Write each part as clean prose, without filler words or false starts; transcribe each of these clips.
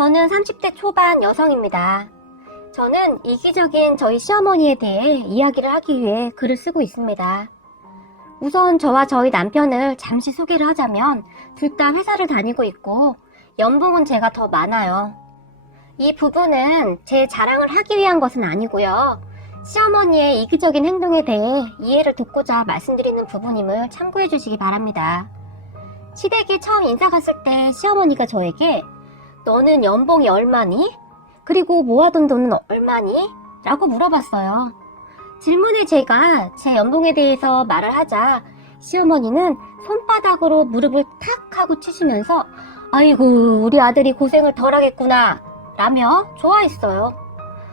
저는 30대 초반 여성입니다. 저는 이기적인 저희 시어머니에 대해 이야기를 하기 위해 글을 쓰고 있습니다. 우선 저와 저희 남편을 잠시 소개를 하자면 둘 다 회사를 다니고 있고 연봉은 제가 더 많아요. 이 부분은 제 자랑을 하기 위한 것은 아니고요. 시어머니의 이기적인 행동에 대해 이해를 돕고자 말씀드리는 부분임을 참고해 주시기 바랍니다. 시댁에 처음 인사 갔을 때 시어머니가 저에게 너는 연봉이 얼마니? 그리고 모아둔 돈은 얼마니? 라고 물어봤어요. 질문에 제가 제 연봉에 대해서 말을 하자 시어머니는 손바닥으로 무릎을 탁 하고 치시면서 아이고 우리 아들이 고생을 덜 하겠구나 라며 좋아했어요.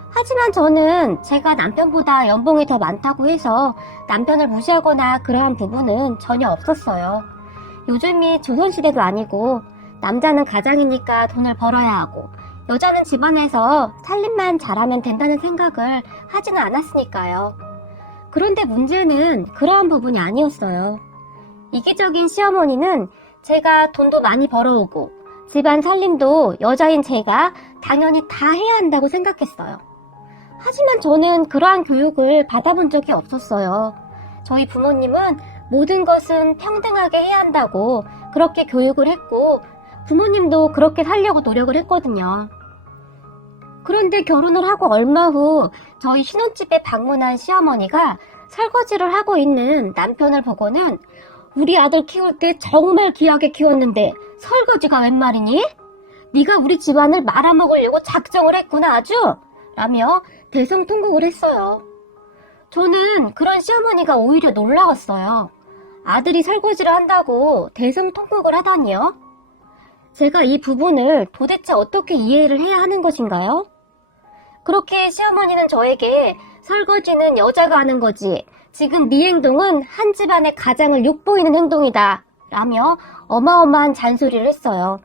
하지만 저는 제가 남편보다 연봉이 더 많다고 해서 남편을 무시하거나 그러한 부분은 전혀 없었어요. 요즘이 조선시대도 아니고 남자는 가장이니까 돈을 벌어야 하고 여자는 집안에서 살림만 잘하면 된다는 생각을 하지는 않았으니까요. 그런데 문제는 그러한 부분이 아니었어요. 이기적인 시어머니는 제가 돈도 많이 벌어오고 집안 살림도 여자인 제가 당연히 다 해야 한다고 생각했어요. 하지만 저는 그러한 교육을 받아본 적이 없었어요. 저희 부모님은 모든 것은 평등하게 해야 한다고 그렇게 교육을 했고 부모님도 그렇게 살려고 노력을 했거든요. 그런데 결혼을 하고 얼마 후 저희 신혼집에 방문한 시어머니가 설거지를 하고 있는 남편을 보고는 우리 아들 키울 때 정말 귀하게 키웠는데 설거지가 웬 말이니? 네가 우리 집안을 말아먹으려고 작정을 했구나 아주? 라며 대성통곡을 했어요. 저는 그런 시어머니가 오히려 놀라웠어요. 아들이 설거지를 한다고 대성통곡을 하다니요? 제가 이 부분을 도대체 어떻게 이해를 해야 하는 것인가요? 그렇게 시어머니는 저에게 설거지는 여자가 하는 거지. 지금 네 행동은 한 집안의 가장을 욕보이는 행동이다. 라며 어마어마한 잔소리를 했어요.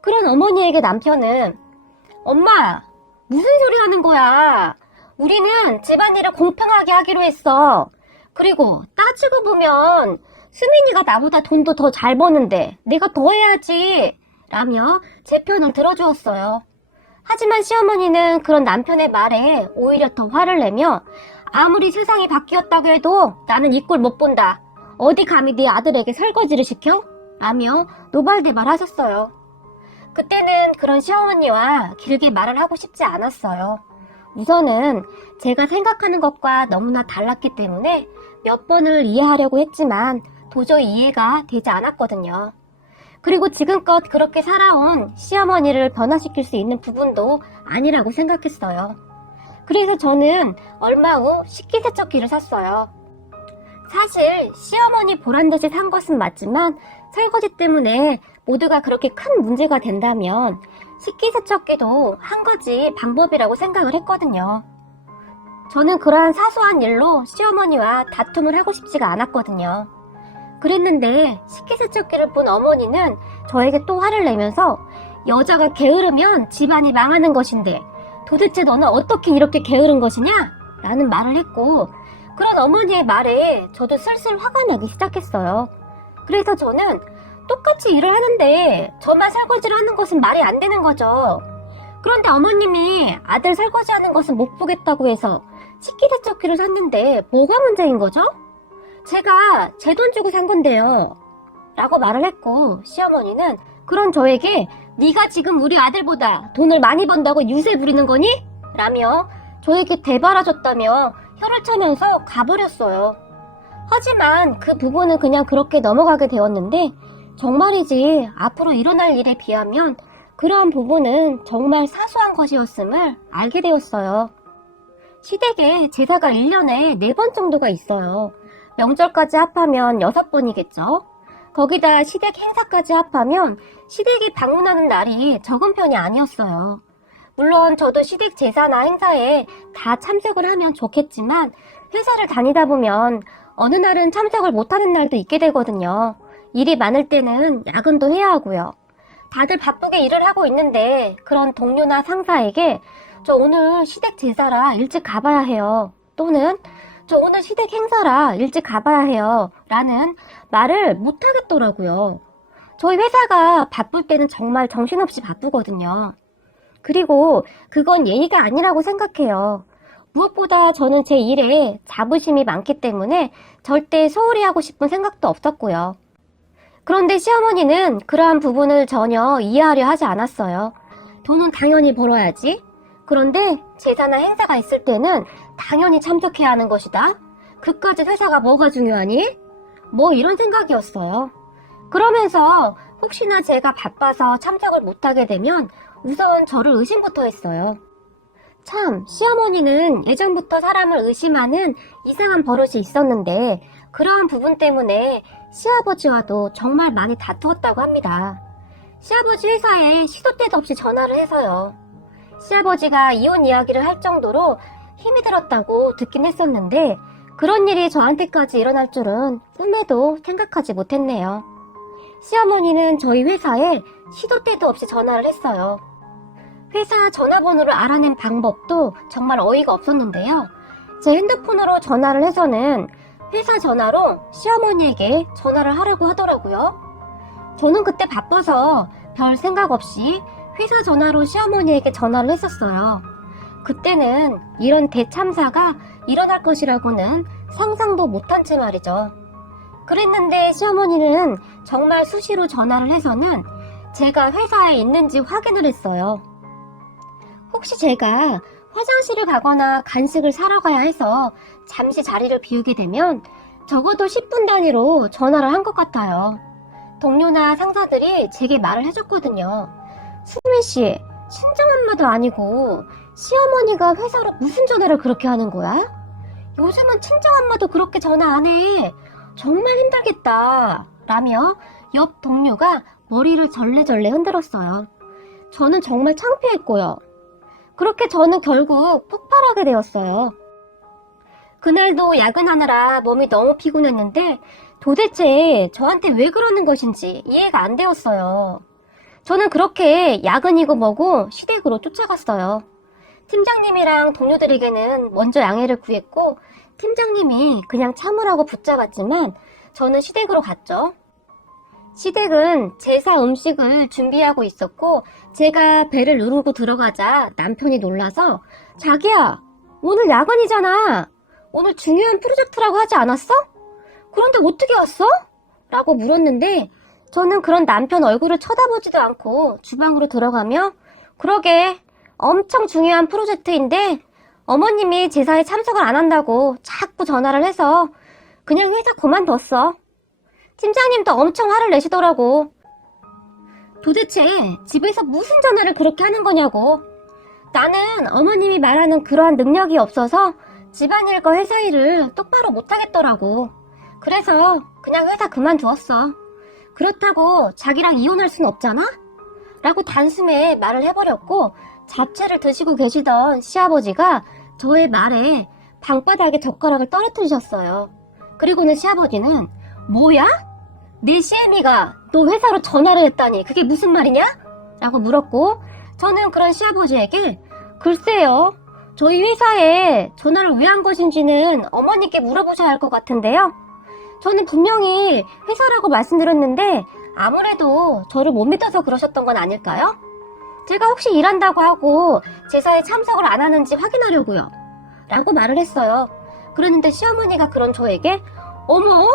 그런 어머니에게 남편은 엄마, 무슨 소리 하는 거야? 우리는 집안일을 공평하게 하기로 했어. 그리고 따지고 보면 수민이가 나보다 돈도 더 잘 버는데 내가 더 해야지. 라며 제 편을 들어주었어요. 하지만 시어머니는 그런 남편의 말에 오히려 더 화를 내며 아무리 세상이 바뀌었다고 해도 나는 이 꼴 못 본다. 어디 감히 네 아들에게 설거지를 시켜? 라며 노발대발 하셨어요. 그때는 그런 시어머니와 길게 말을 하고 싶지 않았어요. 우선은 제가 생각하는 것과 너무나 달랐기 때문에 몇 번을 이해하려고 했지만 도저히 이해가 되지 않았거든요. 그리고 지금껏 그렇게 살아온 시어머니를 변화시킬 수 있는 부분도 아니라고 생각했어요. 그래서 저는 얼마 후 식기세척기를 샀어요. 사실 시어머니 보란듯이 산 것은 맞지만 설거지 때문에 모두가 그렇게 큰 문제가 된다면 식기세척기도 한 가지 방법이라고 생각을 했거든요. 저는 그러한 사소한 일로 시어머니와 다툼을 하고 싶지가 않았거든요. 그랬는데 식기세척기를 본 어머니는 저에게 또 화를 내면서 여자가 게으르면 집안이 망하는 것인데 도대체 너는 어떻게 이렇게 게으른 것이냐? 라는 말을 했고 그런 어머니의 말에 저도 슬슬 화가 나기 시작했어요. 그래서 저는 똑같이 일을 하는데 저만 설거지를 하는 것은 말이 안 되는 거죠. 그런데 어머님이 아들 설거지하는 것은 못 보겠다고 해서 식기세척기를 샀는데 뭐가 문제인 거죠? 제가 제 돈 주고 산 건데요. 라고 말을 했고 시어머니는 그런 저에게 네가 지금 우리 아들보다 돈을 많이 번다고 유세 부리는 거니? 라며 저에게 대발하셨다며 혀를 차면서 가버렸어요. 하지만 그 부분은 그냥 그렇게 넘어가게 되었는데 정말이지 앞으로 일어날 일에 비하면 그러한 부분은 정말 사소한 것이었음을 알게 되었어요. 시댁에 제사가 1년에 4번 정도가 있어요. 명절까지 합하면 6번이겠죠. 거기다 시댁 행사까지 합하면 시댁이 방문하는 날이 적은 편이 아니었어요. 물론 저도 시댁 제사나 행사에 다 참석을 하면 좋겠지만 회사를 다니다 보면 어느 날은 참석을 못하는 날도 있게 되거든요. 일이 많을 때는 야근도 해야 하고요. 다들 바쁘게 일을 하고 있는데 그런 동료나 상사에게 저 오늘 시댁 제사라 일찍 가봐야 해요. 또는 저 오늘 시댁 행사라 일찍 가봐야 해요. 라는 말을 못하겠더라고요. 저희 회사가 바쁠 때는 정말 정신없이 바쁘거든요. 그리고 그건 예의가 아니라고 생각해요. 무엇보다 저는 제 일에 자부심이 많기 때문에 절대 소홀히 하고 싶은 생각도 없었고요. 그런데 시어머니는 그러한 부분을 전혀 이해하려 하지 않았어요. 돈은 당연히 벌어야지. 그런데 제사나 행사가 있을 때는 당연히 참석해야 하는 것이다. 그까짓 회사가 뭐가 중요하니? 뭐 이런 생각이었어요. 그러면서 혹시나 제가 바빠서 참석을 못하게 되면 우선 저를 의심부터 했어요. 참, 시어머니는 예전부터 사람을 의심하는 이상한 버릇이 있었는데 그러한 부분 때문에 시아버지와도 정말 많이 다투었다고 합니다. 시아버지 회사에 시도 때도 없이 전화를 해서요. 시아버지가 이혼 이야기를 할 정도로 힘이 들었다고 듣긴 했었는데 그런 일이 저한테까지 일어날 줄은 꿈에도 생각하지 못했네요. 시어머니는 저희 회사에 시도 때도 없이 전화를 했어요. 회사 전화번호를 알아낸 방법도 정말 어이가 없었는데요. 제 핸드폰으로 전화를 해서는 회사 전화로 시어머니에게 전화를 하라고 하더라고요. 저는 그때 바빠서 별 생각 없이 회사 전화로 시어머니에게 전화를 했었어요. 그때는 이런 대참사가 일어날 것이라고는 상상도 못한 채 말이죠. 그랬는데 시어머니는 정말 수시로 전화를 해서는 제가 회사에 있는지 확인을 했어요. 혹시 제가 화장실을 가거나 간식을 사러 가야 해서 잠시 자리를 비우게 되면 적어도 10분 단위로 전화를 한 것 같아요. 동료나 상사들이 제게 말을 해줬거든요. 수민씨, 친정엄마도 아니고 시어머니가 회사로 무슨 전화를 그렇게 하는 거야? 요즘은 친정엄마도 그렇게 전화 안 해. 정말 힘들겠다. 라며 옆 동료가 머리를 절레절레 흔들었어요. 저는 정말 창피했고요. 그렇게 저는 결국 폭발하게 되었어요. 그날도 야근하느라 몸이 너무 피곤했는데 도대체 저한테 왜 그러는 것인지 이해가 안 되었어요. 저는 그렇게 야근이고 뭐고 시댁으로 쫓아갔어요. 팀장님이랑 동료들에게는 먼저 양해를 구했고 팀장님이 그냥 참으라고 붙잡았지만 저는 시댁으로 갔죠. 시댁은 제사 음식을 준비하고 있었고 제가 벨을 누르고 들어가자 남편이 놀라서 자기야, 오늘 야근이잖아. 오늘 중요한 프로젝트라고 하지 않았어? 그런데 어떻게 왔어? 라고 물었는데 저는 그런 남편 얼굴을 쳐다보지도 않고 주방으로 들어가며 그러게 엄청 중요한 프로젝트인데 어머님이 제사에 참석을 안 한다고 자꾸 전화를 해서 그냥 회사 그만뒀어. 팀장님도 엄청 화를 내시더라고. 도대체 집에서 무슨 전화를 그렇게 하는 거냐고. 나는 어머님이 말하는 그러한 능력이 없어서 집안일과 회사 일을 똑바로 못하겠더라고. 그래서 그냥 회사 그만두었어. 그렇다고 자기랑 이혼할 순 없잖아? 라고 단숨에 말을 해버렸고 잡채를 드시고 계시던 시아버지가 저의 말에 방바닥에 젓가락을 떨어뜨리셨어요. 그리고는 시아버지는 뭐야? 내 시애미가 너 회사로 전화를 했다니 그게 무슨 말이냐? 라고 물었고 저는 그런 시아버지에게 글쎄요. 저희 회사에 전화를 왜 한 것인지는 어머니께 물어보셔야 할 것 같은데요. 저는 분명히 회사라고 말씀드렸는데 아무래도 저를 못 믿어서 그러셨던 건 아닐까요? 제가 혹시 일한다고 하고 제사에 참석을 안 하는지 확인하려고요. 라고 말을 했어요. 그랬는데 시어머니가 그런 저에게 어머?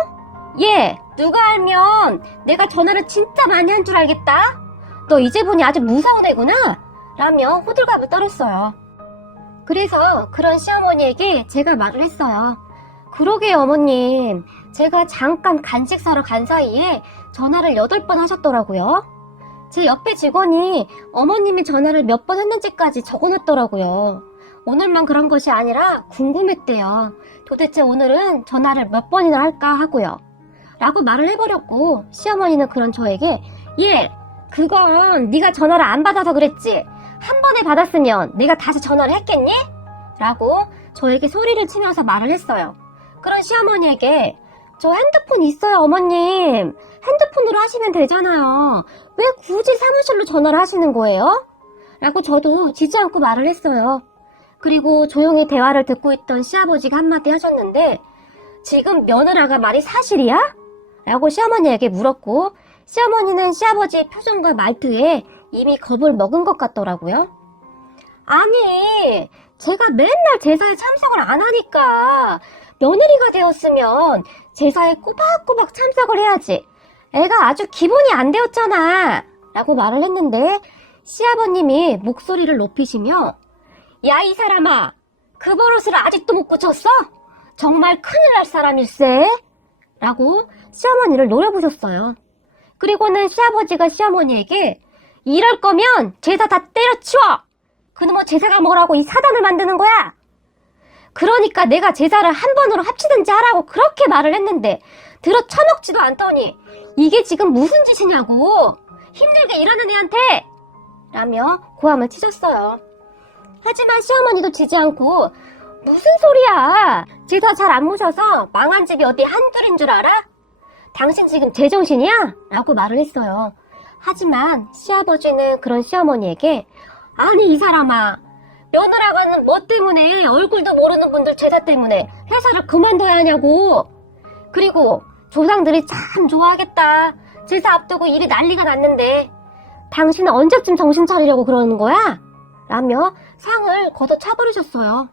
얘 누가 알면 내가 전화를 진짜 많이 한 줄 알겠다? 너 이제 보니 아주 무서운 애구나? 라며 호들갑을 떨었어요. 그래서 그런 시어머니에게 제가 말을 했어요. 그러게요 어머님. 제가 잠깐 간식 사러 간 사이에 전화를 8번 하셨더라고요. 제 옆에 직원이 어머님이 전화를 몇 번 했는지까지 적어놨더라고요. 오늘만 그런 것이 아니라 궁금했대요. 도대체 오늘은 전화를 몇 번이나 할까 하고요. 라고 말을 해버렸고 시어머니는 그런 저에게 얘 그건 네가 전화를 안 받아서 그랬지. 한 번에 받았으면 내가 다시 전화를 했겠니? 라고 저에게 소리를 치면서 말을 했어요. 그런 시어머니에게 저 핸드폰 있어요 어머님. 핸드폰으로 하시면 되잖아요. 왜 굳이 사무실로 전화를 하시는 거예요? 라고 저도 지지 않고 말을 했어요. 그리고 조용히 대화를 듣고 있던 시아버지가 한마디 하셨는데 지금 며느라가 말이 사실이야? 라고 시어머니에게 물었고 시어머니는 시아버지의 표정과 말투에 이미 겁을 먹은 것 같더라고요. 아니, 제가 맨날 제사에 참석을 안 하니까 며느리가 되었으면 제사에 꼬박꼬박 참석을 해야지. 애가 아주 기본이 안 되었잖아. 라고 말을 했는데 시아버님이 목소리를 높이시며 야, 이 사람아, 그 버릇을 아직도 못 고쳤어? 정말 큰일 날 사람일세. 라고 시어머니를 노려보셨어요. 그리고는 시아버지가 시어머니에게 이럴 거면 제사 다 때려치워! 그놈의 제사가 뭐라고 이 사단을 만드는 거야? 그러니까 내가 제사를 한 번으로 합치든지 하라고 그렇게 말을 했는데 들어 쳐먹지도 않더니 이게 지금 무슨 짓이냐고! 힘들게 일하는 애한테! 라며 고함을 치셨어요. 하지만 시어머니도 지지 않고 무슨 소리야! 제사 잘 안 모셔서 망한 집이 어디 한둘인 줄 알아? 당신 지금 제정신이야? 라고 말을 했어요. 하지만 시아버지는 그런 시어머니에게 아니, 이 사람아, 며느라고는 뭐 때문에 얼굴도 모르는 분들 제사 때문에 회사를 그만둬야 하냐고. 그리고 조상들이 참 좋아하겠다. 제사 앞두고 일이 난리가 났는데 당신은 언제쯤 정신 차리려고 그러는 거야? 라며 상을 걷어차버리셨어요.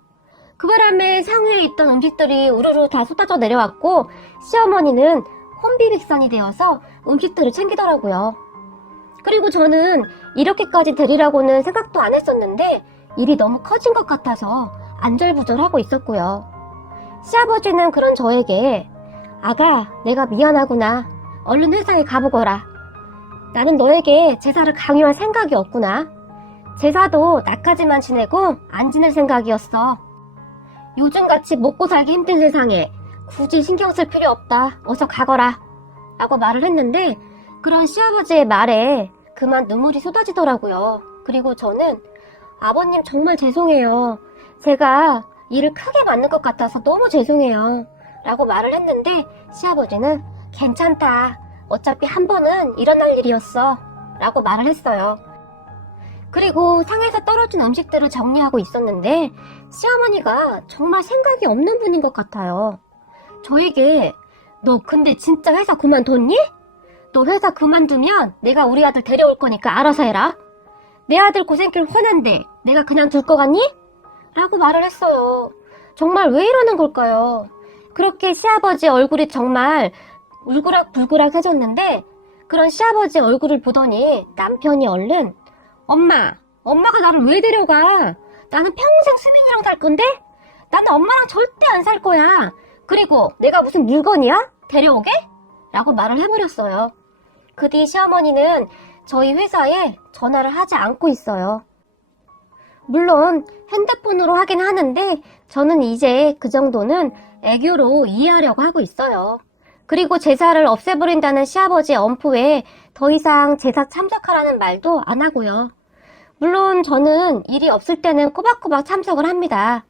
그 바람에 상 위에 있던 음식들이 우르르 다 쏟아져 내려왔고 시어머니는 혼비백산이 되어서 음식들을 챙기더라고요. 그리고 저는 이렇게까지 되리라고는 생각도 안 했었는데 일이 너무 커진 것 같아서 안절부절하고 있었고요. 시아버지는 그런 저에게 아가, 내가 미안하구나. 얼른 회사에 가보거라. 나는 너에게 제사를 강요할 생각이 없구나. 제사도 나까지만 지내고 안 지낼 생각이었어. 요즘같이 먹고 살기 힘든 세상에 굳이 신경 쓸 필요 없다. 어서 가거라. 라고 말을 했는데 그런 시아버지의 말에 그만 눈물이 쏟아지더라고요. 그리고 저는 아버님 정말 죄송해요. 제가 일을 크게 받는 것 같아서 너무 죄송해요. 라고 말을 했는데 시아버지는 괜찮다. 어차피 한 번은 일어날 일이었어. 라고 말을 했어요. 그리고 상에서 떨어진 음식들을 정리하고 있었는데 시어머니가 정말 생각이 없는 분인 것 같아요. 저에게 너 근데 진짜 회사 그만뒀니? 너 회사 그만두면 내가 우리 아들 데려올 거니까 알아서 해라. 내 아들 고생길 훤한데 내가 그냥 둘 거 같니? 라고 말을 했어요. 정말 왜 이러는 걸까요? 그렇게 시아버지 얼굴이 정말 울그락불그락해졌는데 그런 시아버지 얼굴을 보더니 남편이 얼른 엄마가 나를 왜 데려가? 나는 평생 수민이랑 살 건데? 나는 엄마랑 절대 안 살 거야. 그리고 내가 무슨 물건이야? 데려오게? 라고 말을 해버렸어요. 그 뒤 시어머니는 저희 회사에 전화를 하지 않고 있어요. 물론 핸드폰으로 하긴 하는데 저는 이제 그 정도는 애교로 이해하려고 하고 있어요. 그리고 제사를 없애버린다는 시아버지의 엄포에 더 이상 제사 참석하라는 말도 안 하고요. 물론 저는 일이 없을 때는 꼬박꼬박 참석을 합니다.